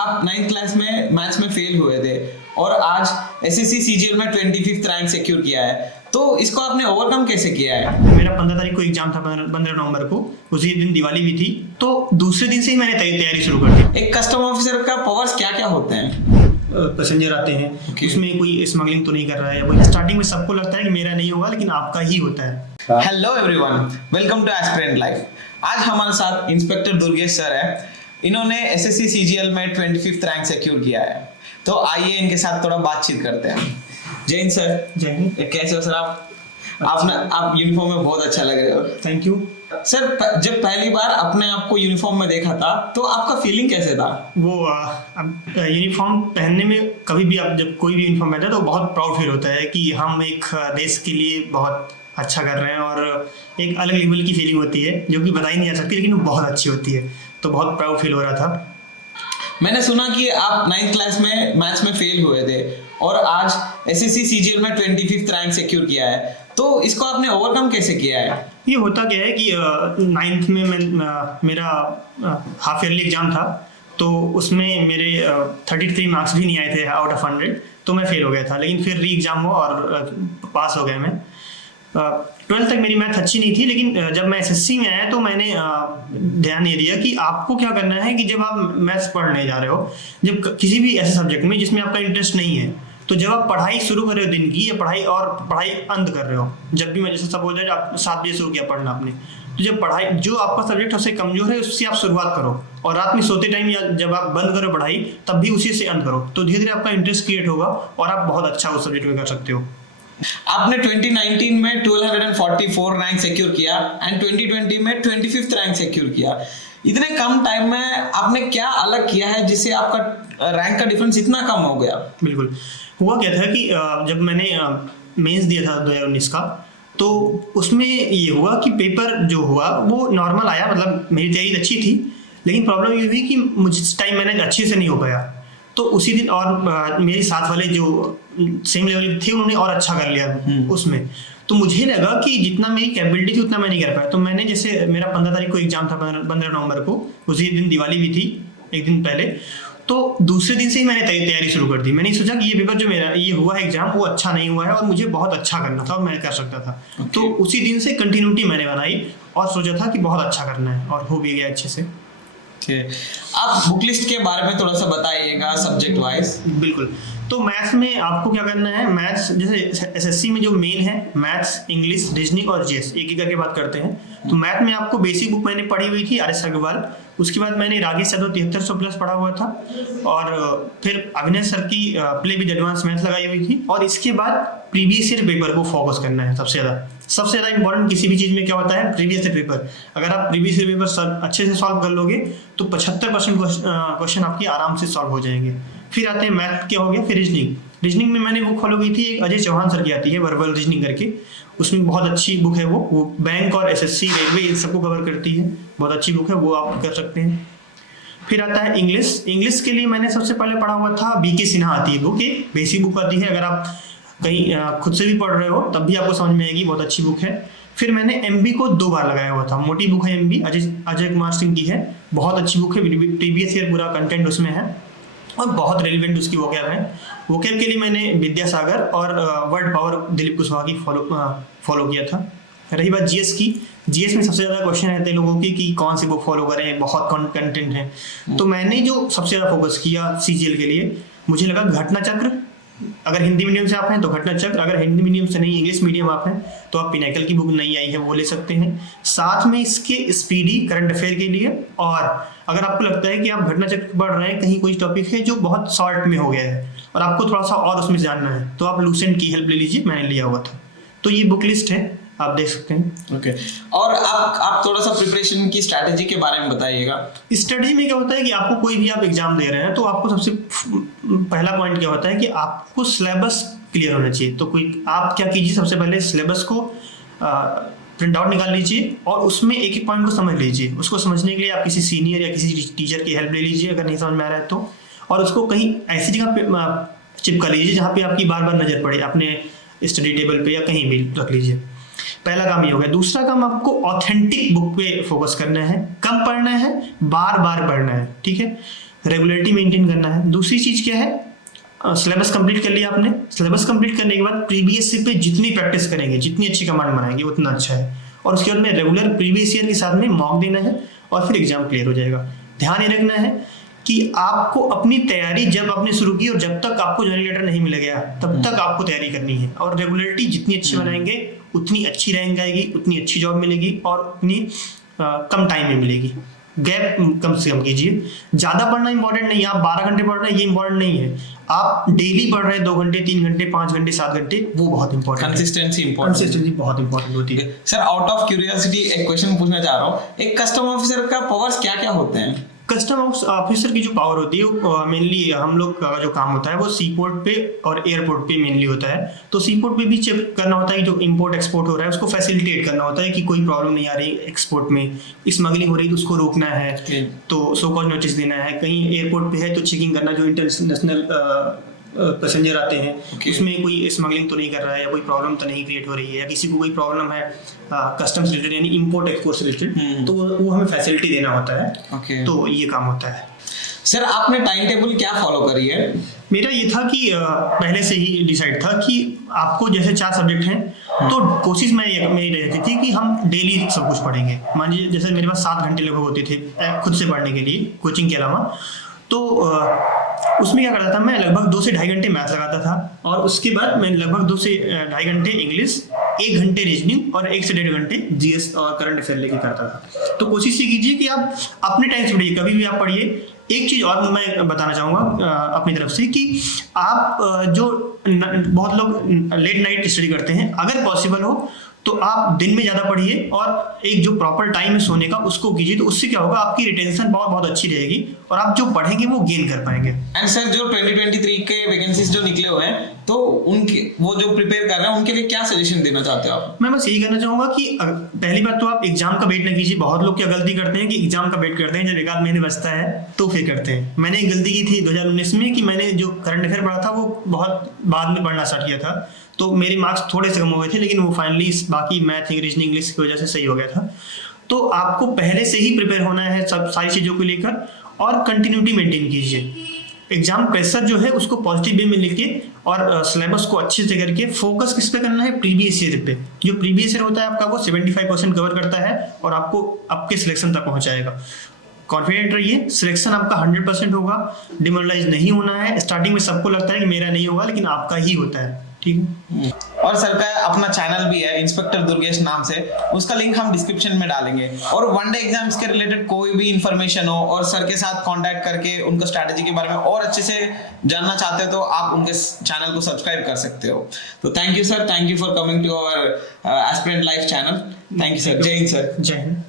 आप 9th class में maths में फेल हुए थे और आज एसएससी सीजीएल में 25th रैंक सिक्योर किया है, तो इसको आपने ओवरकम कैसे किया है? मेरा 15 तारीख को एग्जाम था, 15 नवंबर को। उसी दिन दिवाली भी थी, तो दूसरे दिन से ही मैंने तैयारी शुरू कर दी। एक कस्टम ऑफिसर का पावर्स क्या क्या होते हैं? पैसेंजर आते हैं, उसमें कोई स्मगलिंग तो नहीं कर रहा है, या कोई स्टार्टिंग में सबको लगता है कि मेरा नहीं होगा, लेकिन आपका ही होता है। Hello everyone, welcome to aspirant life. आज हमारे साथ इंस्पेक्टर दुर्गेश सर है। इन्होंने एसएससी सीजीएल में 25th रैंक सिक्योर किया है, तो आइए इनके साथ थोड़ा बातचीत करते हैं। जय हिंद सर। जय हिंद। कैसे हो सर आप? आप यूनिफॉर्म में बहुत अच्छा लग रहे हो। Thank you sir. जब पहली बार अपने आप को यूनिफॉर्म में देखा था तो आपका फीलिंग कैसे था? वो यूनिफॉर्म पहनने में कभी भी आप जब कोई भी यूनिफॉर्म पहनते हैं तो बहुत प्राउड फील होता है कि हम एक देश के लिए बहुत अच्छा कर रहे हैं, और एक अलग लेवल की फीलिंग होती है जो कि बताई नहीं जा सकती, लेकिन वो बहुत अच्छी होती है। तो बहुत प्राउड फील हो रहा था। मैंने सुना कि आप 9th क्लास में मैथ्स में फेल हुए थे और आज एसएससी सीजीएल में 25th रैंक सिक्योर किया है, तो इसको आपने ओवरकम कैसे किया है? ये होता क्या है कि 9th में मेरा हाफ ईयरली एग्जाम था, तो उसमें मेरे 33 मार्क्स भी नहीं आए थे आउट ऑफ 100, तो मैं फेल हो गया था। लेकिन फिर री एग्जाम हुआ और पास हो गया मैं। 12th तक मेरी मैथ अच्छी नहीं थी, लेकिन जब मैं एसएससी में आया तो मैंने ध्यान ये दिया कि आपको क्या करना है कि जब आप मैथ्स पढ़ने जा रहे हो, जब किसी भी ऐसे सब्जेक्ट में जिसमें आपका इंटरेस्ट नहीं है, तो जब आप पढ़ाई शुरू कर रहे हो दिन की, या पढ़ाई अंत कर रहे हो, जब भी मैं जैसे सपोज है आप 7 बजे शुरू किया पढ़ना आपने, तो जब पढ़ाई जो आपका सब्जेक्ट उससे कमजोर है उससे आप शुरुआत करो, और रात में सोते टाइम या जब आप बंद करो पढ़ाई तब भी उसी से अंत करो, तो धीरे धीरे आपका इंटरेस्ट क्रिएट होगा और आप बहुत अच्छा उस सब्जेक्ट में कर सकते हो। आपने 2019 में 1244 रैंक सिक्योर किया एंड 2020 में 25th रैंक सिक्योर किया। इतने कम टाइम में आपने क्या अलग किया है जिससे आपका रैंक का डिफरेंस इतना कम हो गया? बिल्कुल, हुआ क्या था कि जब मैंने मेंस दिया था 2019 का, तो उसमें ये हुआ कि पेपर जो हुआ वो नॉर्मल आया, मतलब मेरी तैयारी अच्छी थी, लेकिन प्रॉब्लम ये हुई कि मुझे टाइम मैनेज अच्छे से नहीं हो पाया। तो उसी दिन और मेरे साथ वाले जो सेम लेवल थे उन्होंने और अच्छा कर लिया उसमें, तो मुझे लगा कि जितना मेरी कैपेबिलिटी थी उतना मैं नहीं कर पाया। तो मैंने जैसे मेरा 15 तारीख को एग्जाम था, 15 नवंबर को, उसी दिन दिवाली भी थी एक दिन पहले, तो दूसरे दिन से ही मैंने तैयारी शुरू कर दी। मैंने सोचा कि ये पेपर जो मेरा ये हुआ है एग्जाम वो अच्छा नहीं हुआ है और मुझे बहुत अच्छा करना था और मैं कर सकता था। तो उसी दिन से कंटिन्यूटी मैंने बनाई और सोचा था कि बहुत अच्छा करना है, और हो भी गया अच्छे से। आप बुक लिस्ट के बारे में थोड़ा सा बताइएगा सब्जेक्ट वाइज। बिल्कुल, तो मैथ्स में आपको क्या करना है, मैथ्स जैसे एसएससी में जो मेन है मैथ्स, इंग्लिश, रीजनिंग और जीएस, एक एक करके बात करते हैं। तो मैथ में आपको बेसिक बुक मैंने पढ़ी हुई थी आर.एस. अग्रवाल, उसके बाद मैंने राजेश यादव 7300 प्लस पढ़ा हुआ था, और फिर अभिनय सर की प्ले विद एडवांस मैथ्स लगाई हुई थी, और इसके बाद प्रीवियस ईयर पेपर को फोकस करना है। सबसे ज़्यादा इंपॉर्टेंट किसी भी चीज़ में क्या होता है, प्रीवियस ईयर पेपर। अगर आप प्रीवियस ईयर पेपर अच्छे से सॉल्व कर लोगे तो 75% क्वेश्चन आपके आराम से सॉल्व हो जाएंगे। फिर आते हैं मैथ क्या हो गया, फिर रीजनिंग में मैंने बुक फॉलो की थी, एक अजय चौहान सर की आती है वर्बल रीजनिंग करके, उसमें बहुत अच्छी बुक है वो बैंक और एसएससी, रेलवे इन सबको कवर करती है, बहुत अच्छी बुक है, वो आप कर सकते हैं। फिर आता है इंग्लिश के लिए मैंने सबसे पहले पढ़ा हुआ था बीके सिन्हा आती है बुक, एक बेसिक बुक आती है, अगर आप कहीं खुद से भी पढ़ रहे हो तब भी आपको समझ में आएगी, बहुत अच्छी बुक है। फिर मैंने एमबी को 2 बार लगाया हुआ था, मोटी बुक है एमबी, अजय कुमार सिंह की है, बहुत अच्छी बुक है, प्रीवियस ईयर पूरा कंटेंट उसमें है और बहुत रेलिवेंट उसकी वोकैब है। वोकैब के लिए मैंने विद्यासागर और वर्ड पावर दिलीप कुशवाहा की फॉलो किया था। रही बात जीएस की, जीएस में सबसे ज़्यादा क्वेश्चन रहते हैं लोगों की कि कौन सी बुक फॉलो करें, बहुत कंटेंट है। तो मैंने जो सबसे ज़्यादा फोकस किया सीजीएल के लिए, मुझे लगा घटना चक्र, अगर हिंदी मीडियम से आप हैं तो घटना चक्र, अगर हिंदी मीडियम से नहीं इंग्लिश मीडियम आप हैं तो आप पिनाकल की बुक नई आई है वो ले सकते हैं, साथ में इसके स्पीडी करंट अफेयर के लिए। और अगर आपको लगता है कि आप घटना चक्र पढ़ रहे हैं, कहीं कोई टॉपिक है जो बहुत शॉर्ट में हो गया है और आपको थोड़ा सा और उसमें जानना है, तो आप लूसेंट की हेल्प ले लीजिए, मैंने लिया हुआ था। तो ये बुक लिस्ट है, आप देख सकते हैं। ओके। और आप थोड़ा सा प्रिपरेशन की स्ट्रैटेजी के बारे में बताइएगा। स्ट्रैटेजी में क्या होता है कि आपको कोई भी आप एग्जाम दे रहे हैं तो आपको सबसे पहला पॉइंट क्या होता है कि आपको सिलेबस क्लियर होना चाहिए। तो कोई आप क्या कीजिए, सबसे पहले सिलेबस को प्रिंट आउट निकाल लीजिए और उसमें एक एक पॉइंट को समझ लीजिए। उसको समझने के लिए आप किसी सीनियर या किसी टीचर की हेल्प ले लीजिए अगर नहीं समझ में आ रहा है तो, और उसको कहीं ऐसी जगह पे चिपका लीजिए जहाँ पे आपकी बार बार नजर पड़े, अपने स्टडी टेबल पे या कहीं भी रख लीजिए। पहला काम ये हो गया। दूसरा काम, आपको ऑथेंटिक बुक पे फोकस करना है, कम पढ़ना है, बार बार पढ़ना है, ठीक है। रेगुलरिटी मेंटेन करना है। दूसरी चीज़ क्या है, सिलेबस कंप्लीट कर लिया आपने। सिलेबस कंप्लीट करने के बाद प्रीवियस ईयर पे जितनी प्रैक्टिस करेंगे, जितनी अच्छी कमांड बनाएंगे उतना अच्छा है। और उसके बाद में रेगुलर प्रीवियस ईयर के साथ में मॉक देना है और फिर एग्जाम क्लियर हो जाएगा। ध्यान ये रखना है कि आपको अपनी तैयारी जब आपने शुरू की और जब तक आपको ज्वाइनिंग लेटर नहीं मिल गया तब तक आपको तैयारी करनी है। और रेगुलरिटी जितनी अच्छी बनाएंगे उतनी अच्छी रैंक आएगी, उतनी अच्छी जॉब मिलेगी और उतनी कम टाइम में मिलेगी। गैप कम से कम कीजिए। ज़्यादा पढ़ना इंपॉर्टेंट नहीं है, आप 12 घंटे पढ़ रहे हैं ये इंपॉर्टेंट नहीं है। आप डेली पढ़ रहे हैं 2 घंटे 3 घंटे 5 घंटे 7 घंटे, वो बहुत इंपॉर्टेंट है। कंसिस्टेंसी बहुत इंपॉर्टेंट होती है। सर आउट ऑफ क्यूरियोसिटी एक क्वेश्चन पूछना चाह रहा हूँ, एक कस्टम ऑफिसर का पावर्स क्या क्या होते हैं? कस्टम ऑफिसर की जो पावर होती है वो मेनली हम लोग का जो काम होता है वो सी पोर्ट पे और एयरपोर्ट पे मेनली होता है। तो सी पोर्ट पे भी चेक करना होता है कि जो इंपोर्ट एक्सपोर्ट हो रहा है उसको फैसिलिटेट करना होता है कि कोई प्रॉब्लम नहीं आ रही एक्सपोर्ट में, स्मगलिंग हो रही है तो उसको रोकना है, तो सो कॉज नोटिस देना है। कहीं एयरपोर्ट पे है तो चेकिंग करना, जो इंटरनेशनल पैसेंजर आते हैं उसमें कोई स्मगलिंग तो नहीं कर रहा है या कोई प्रॉब्लम तो नहीं क्रिएट हो रही है, या किसी को कोई प्रॉब्लम है कस्टम्स रिलेटेड यानी इंपोर्ट एक्सपोर्ट से रिलेटेड, तो वो हमें फैसिलिटी देना होता है। तो ये काम होता है। सर आपने टाइम टेबल क्या फॉलो करी है? मेरा ये था कि पहले से ही डिसाइड था कि आपको जैसे 4 सब्जेक्ट हैं तो कोशिश मेरी रहती थी कि हम डेली सब कुछ पढ़ेंगे। मान लीजिए जैसे मेरे पास 7 घंटे लगभग होते थे खुद से पढ़ने के लिए कोचिंग के अलावा, तो उसमें क्या करता था मैं, लगभग 2 से ढाई घंटे मैथ लगाता था और उसके बाद मैं लगभग 2 से ढाई घंटे इंग्लिश, 1 घंटे रीजनिंग और 1 से 1.5 घंटे जीएस और करंट अफेयर लेके करता था। तो कोशिश ये कीजिए कि आप अपने टाइम से पढ़िए, कभी भी आप पढ़िए। एक चीज़ और मैं बताना चाहूँगा अपनी तरफ से कि आप जो बहुत लोग लेट नाइट स्टडी करते हैं, अगर पॉसिबल हो तो आप दिन में ज़्यादा पढ़िए और एक जो प्रॉपर टाइम है सोने का उसको कीजिए। तो उससे क्या होगा, आपकी रिटेंशन पावर बहुत अच्छी रहेगी और आप जो पढ़ेंगे वो गेन कर पाएंगे। एंड सर जो 2023 के वैकेंसीज जो निकले हुए हैं तो उनके वो जो प्रिपेयर कर रहे हैं उनके लिए क्या सजेशन देना चाहते हो आप? मैं बस यही कहना चाहूँगा कि पहली बात तो आप एग्जाम का वेट ना कीजिए। बहुत लोग क्या गलती करते हैं कि एग्जाम का वेट करते हैं, जब 1 महीने बचता है तो फिर करते हैं। मैंने एक गलती की थी 2019 में कि मैंने जो करंट अफेयर पढ़ा था वो बहुत बाद में पढ़ना स्टार्ट किया था, तो मेरे मार्क्स थोड़े से कम हो गए थे, लेकिन वो फाइनली बाकी मैथ रीजनिंग इंग्लिश की वजह से सही हो गया था। तो आपको पहले से ही प्रिपेयर होना है सब सारी चीज़ों को लेकर और कंटिन्यूटी मेंटेन कीजिए। एग्जाम प्रेशर जो है उसको पॉजिटिव वे में लेके और सिलेबस को अच्छे से करके फोकस किस पे करना है, प्रीवियस ईयर पे। जो प्रीवियस ईयर होता है आपका वो 75% कवर करता है और आपको आपके सिलेक्शन तक पहुंचाएगा। कॉन्फिडेंट रहिए, सिलेक्शन आपका 100% होगा। डिमोरलाइज नहीं होना है। स्टार्टिंग में सबको लगता है कि मेरा नहीं होगा, लेकिन आपका ही होता है। ठीक है। और सर का अपना चैनल भी है इंस्पेक्टर दुर्गेश नाम से, उसका लिंक हम डिस्क्रिप्शन में डालेंगे। और वन डे एग्जाम्स के रिलेटेड कोई भी इंफॉर्मेशन हो और सर के साथ कांटेक्ट करके उनका स्ट्रैटेजी के बारे में और अच्छे से जानना चाहते हो तो आप उनके चैनल को सब्सक्राइब कर सकते हो। तो thank you sir, thank you for coming to our aspirant life channel. Thank you sir. जय हिंद सर। जय हिंद।